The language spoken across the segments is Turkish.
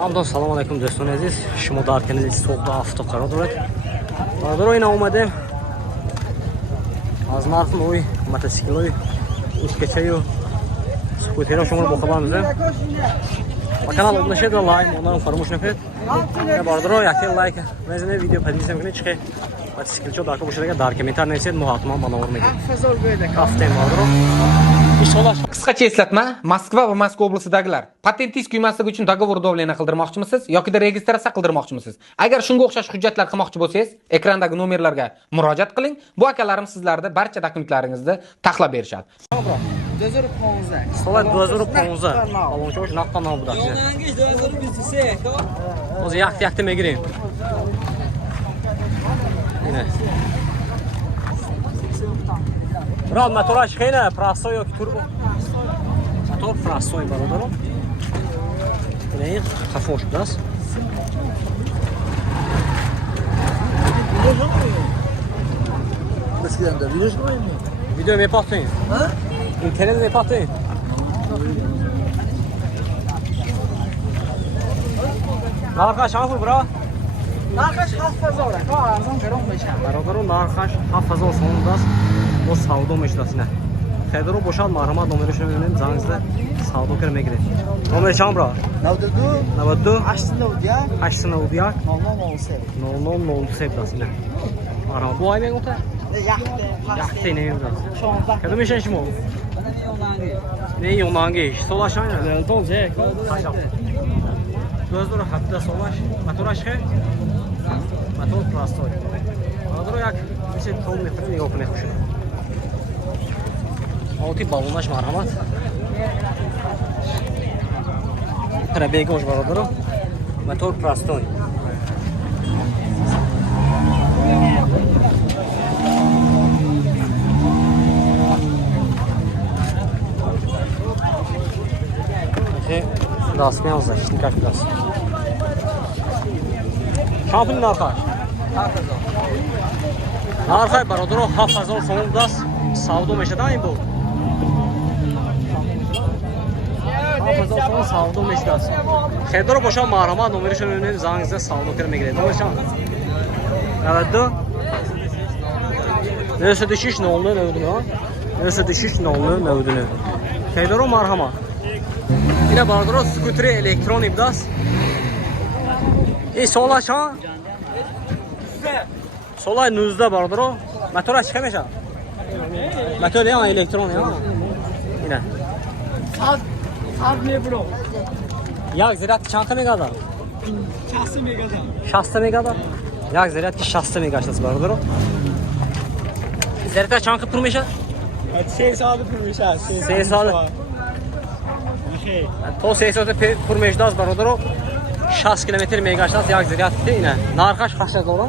همدان سلام علیکم دوستان عزیز، شما در کانال صبح هفته قرار دارید. برادر این اومدیم از مرکز نوی موتورسیکلای اسکچی و سکوترها شما رو با خبر می‌ذارم. با کانال ابون شید و لایک مونم فراموش نکنید. برادر یکی لایک بزنید، ویدیو پدیدیم کنید چه موتورسیکلچو داکو باشید در کامنتار نویسید، ما حتما منور میگیم. Hafta برادر İnşallah. Qisqacha eslatma, Moskva va Moskva oblasidagilar patentingiz kuymasligi uchun dogovor udovleniya qildirmoqchimisiz yoki registratsiya qildirmoqchimisiz? Agar shunga o'xshash hujjatlar qilmoqchi bo'lsangiz, ekrandagi nomerlarga murojaat qiling. Bu akalarim sizlarga barcha dokumentlaringizni taxlab berishadi. 2015. Solat 2015. Balonchosh naqdan olib daqchi. Yangish 2023. O'zi yaxti megiring. Yine. Bravo, motorash xeyna, prostoy yoki turbo. Motor prostoy barodarom. Yine xafosh das. Eskiden biliyorsun mu? Video mepatlayın. Ha? İnternet mepatlayın. Narxash hangi bura? Narxash 7000. Ha, arzon beron besham. Barodarom narxash 7000 so'mdas. O savdo meşlasine. Federo boşal marhamat nomeri şunu verin. Zanızda savdo kirmeye girin. Nomer çam bura? 92 92 890 890 0007. 0007 dasine. Marhamat. Bu ay ben ota? Yaxte. Yaxte ne yapacağız? Şonda. Kadın meşen şimo? Ne yonangi? Solaş aynı. Delton Jack. Gözler hatta solaş. Motoraş he? Motor prostoy. Motor yak. Mesela ton metre yok ne kuşu. Altı balonlaş marhamat. Prebeyga hoş baradırım. Motor prostoy. Das miyazlar, şimdi kaç biraz. Şampın narxaş. Narxay baradaro 7000 so'm das savdo meşadan bu. 7000 so'm savdo meşdas. Xedaro boşa marhama nomeri şunu zangizda savdo kirmeye girelim. Nomer Evet do. Neyse düşüş ne oldu ne oldu ya? Neyse düşüş ne oldu ne oldu ne? Xedaro marhama. Yine baradaro skuteri elektronik das. Sola şan. Sola nuzda baradaro. Motora çıkamayacak. Motor ya elektron ya. Yine. Sad ne bro? Ya zirat çanta megada. 60 megada. 60 megada. Ya zirat ki 60 megaştas baradaro. Zirat çanka turmeşa. Şey sadı pürmüşa. Şey sadı. To sesota purmejdas baradaro. 60 kilometre megaştas ya zirat yine. Narxaş kaçta dolar?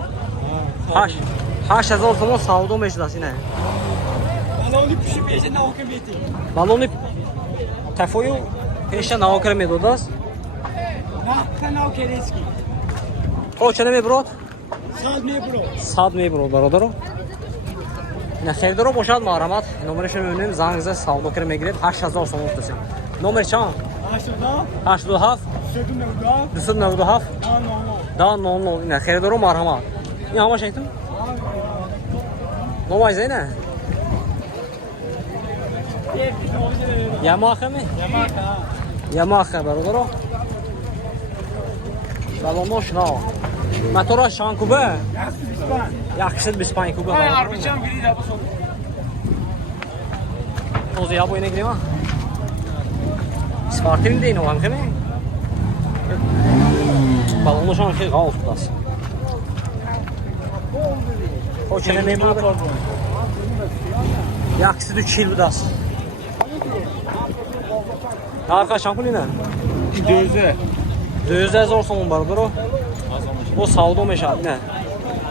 8000 so'm savdo meşdas yine. Balonni pishib esa nauka beti. Balonni tafoyu peşe nauka medodas. Naqta nauka reski. To çene me brot? Sad ne bro? Sad me bro baradaro. Yine xevdaro boşad marhamat. Nomeri şunu önüm zangıza savdo kirmeye girib 8000 so'm o'tsin. Nomer çan? 87 290 da no. Yine xevdaro marhamat. İyi ama şeytim. Nomay zeyne? Yamaha mi? Yamaha baradaro. Balonlar şuna. Motora şan kube. Yaxshi 25 kube. Ay arbicham girdi bu so'm. O'zi ya bu yana girema. Sportim deyin o ham kimi? Balonlar şan ki g'alf das. O çene me bu. Yaxshi 3 yil das. Narxa şampulina. 200 so'm baradaro. Bu savdo meşa ne?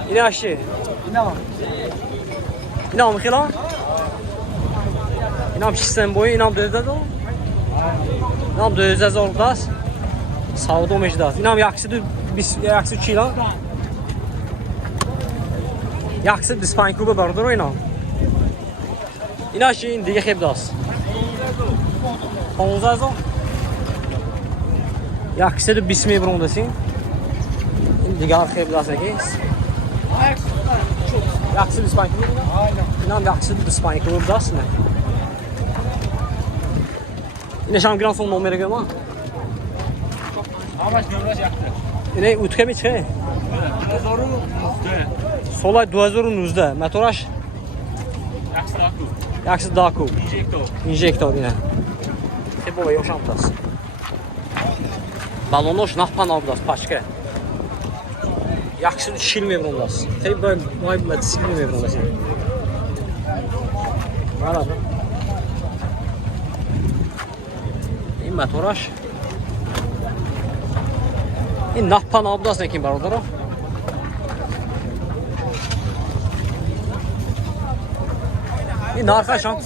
Yine aşı. İnam xila. İnam sistem boyu inam dözde do. İnam dözde zordas. Savdo meşdas. İnam yaxşı biz yaxşı çila. Yaxşı biz pankube baradaro inam. İna şeyin diye xebdas. 15 ans. Yaxshisi 20 ming bron desang. Digar xeyr bilasizki. Yaxshisi 25 ming. Aynen. İnan yaxshisi 25 ming bilasizmi? Yine şam gran son numara görme. Amaç nömrəş yaxşı. Yine utkə mi çıxı? Zoru usta. Solay 2019'da. Motoraş Yaxşı Daku. yaxshisi Daku. Injektor. Injektor yine. Tebo ve yoşam tas. Balonoş nahpan aldas paçka. Yaxshisi 20 ming brondas. Tebo vay bilet 20 ming brondas. Maradı. این motoraş. این nahpan aldas nekin barodaro. این narxaşam.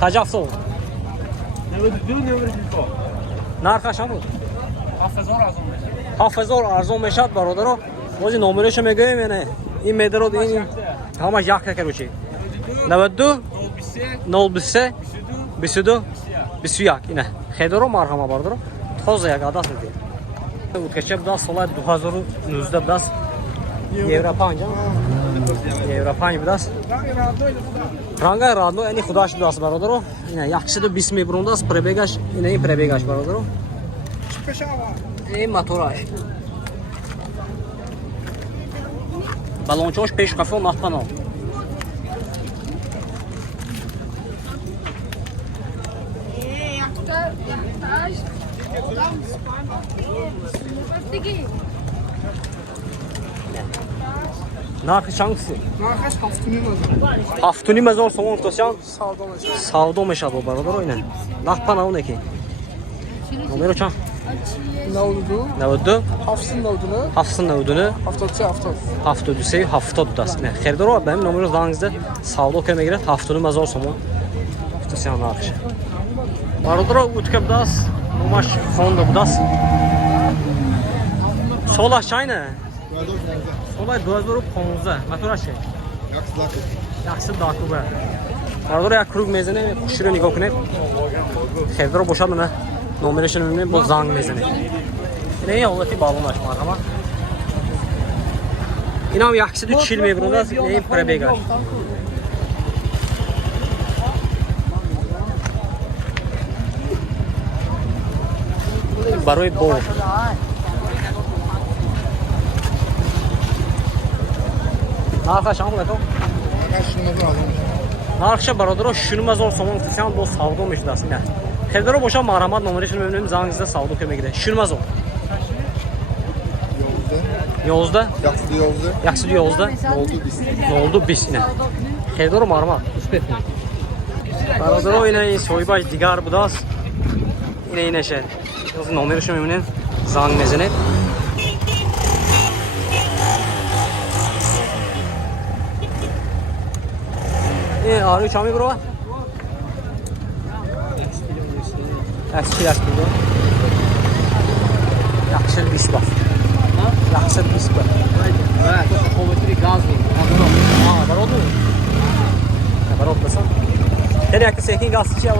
Tacaqsı ol. Nömrə bir Narxaşam ol. 7000 arzon məşə. 7000 arzon meşad barodaro. Bozi numarayı میگم یعنی این مدرو این همش یک کرد چی 92 03 22 21 اینه خیدرو مرحمه باردارو توزه یک عدد میده utkacha bidas solar 2019 bidas Yevropa anja Yevropa bidas ranga radno yani xudosh bidas barodaro ina yaxshida 20 ming brondas prebegash ina in prebegash barodaro این motorash balonchosh pesh qafo naqpano narxi changsi Narxaş 7000 7000 so'm to'shan savdo meshadi barodaro ina naqpano neki numero chan 92 92 7000 70 73 70 dast ne xerdaro benim numero zangizda savdo kemə girət 70 so'm to'shan narxi barodaro utkab das numash fonda budas solash chayna solay 2015 motorash yaxshi dakuba barodaro yak krug mezane qushiro nigoh kunib xerdaro boshadmana nomerashini bilmay bu zang mezane ine yo'lati balonlash marhama inam yaxshi 3 yil mebrodas ine prebegash برای بو narxaş hamı to narxşa barodaro şunumazor somon tsan do savdo meşdas ina xedaro boşa maramat numarasını memnun zangizda savdo köməkdə şunumazor yolda yaxşı yolda oldu bis ina xedaro maramat barodaro ina soybaş digar budas ina şey numarasını memnun zang mezene آره چامی برو اصلی برو yaxshi 20 bas yaxshi 20 bas evet kilometri gaz mi ha barodu barod basan teri yakı sekin gaz içi al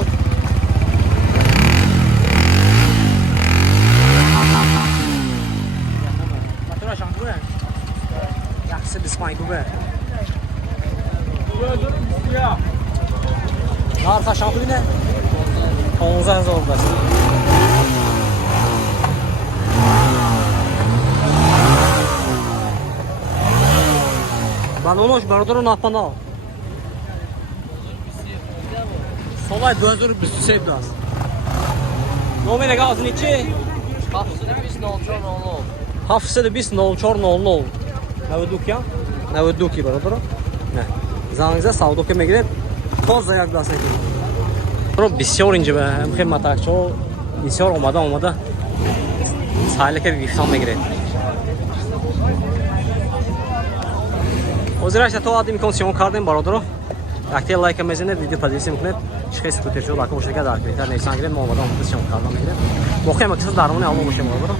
motora şampur yaxshi 20 kubə narxa şampur ne 15 oldu Balonoş barodaro napana. Solay 2000 bir sevdas. Nomere gazın içi. Hafsada biz nol chor nol. Naveduk ya. Naveduki barodaro. Ne? Zangiza savdo kemə girib toz ayaqlasına ki. Bro بسیار اینجا به خدمت شما بسیار اومده ساله که بیفتان میگیره حاضرش تو آدمی کنسیون کردیم برادرو وقتی لایک میزنید ویدیو پادیسی میکنید شخص کوتاه شو لاکو باشه که دارک بیتر نیستن گیرید ما اومدم کنسیون کردم میگیره موقعی مقصد درمون علوم باشه برادرو